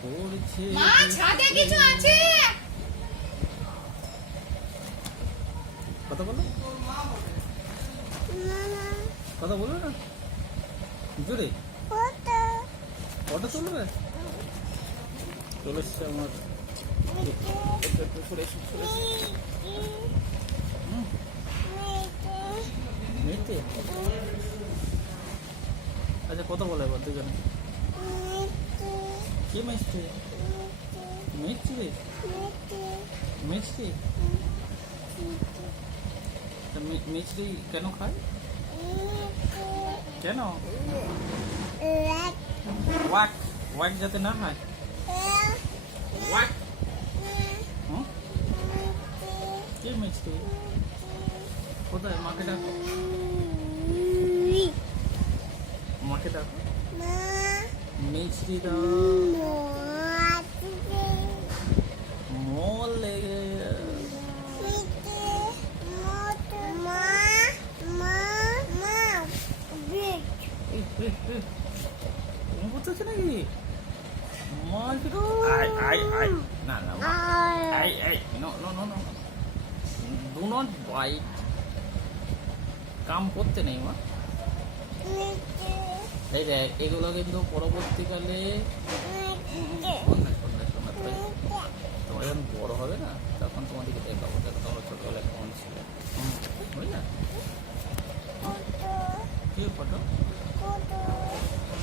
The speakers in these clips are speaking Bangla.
পড়ছে মা ছাদে কিছু আছে। কথা বলো, কথা বলবে না জোরে। ফটো তুলবে, চলে এসছে আমার। মেয়েতে আচ্ছা কথা বলে এবার দুজনে। কে মিষ্টি? মিষ্টি রে, মিষ্টি। মিষ্টি কেন খায়? কেন? ওয়াক ওয়াক যাতে না হয়। ওয়াক কে মিষ্টি? কোথায়? মাকে ডাকো, মাকে ডাকো। মিষ্টি দাও মল লেগে বুঝতেছে নাকি? না না ডু নট বাইট, কাম করতে নেই মা। এই দেখ এগুলো কিন্তু পরবর্তীকালে তোমার যখন বড় হবে না তখন তোমাদেরকে দেখাবো, দেখো তোমরা ছোটবেলায় কেমন ছিল, বুঝলে? কি ফটো?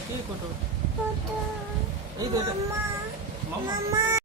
কি ফটো? এই তো এটা মামা।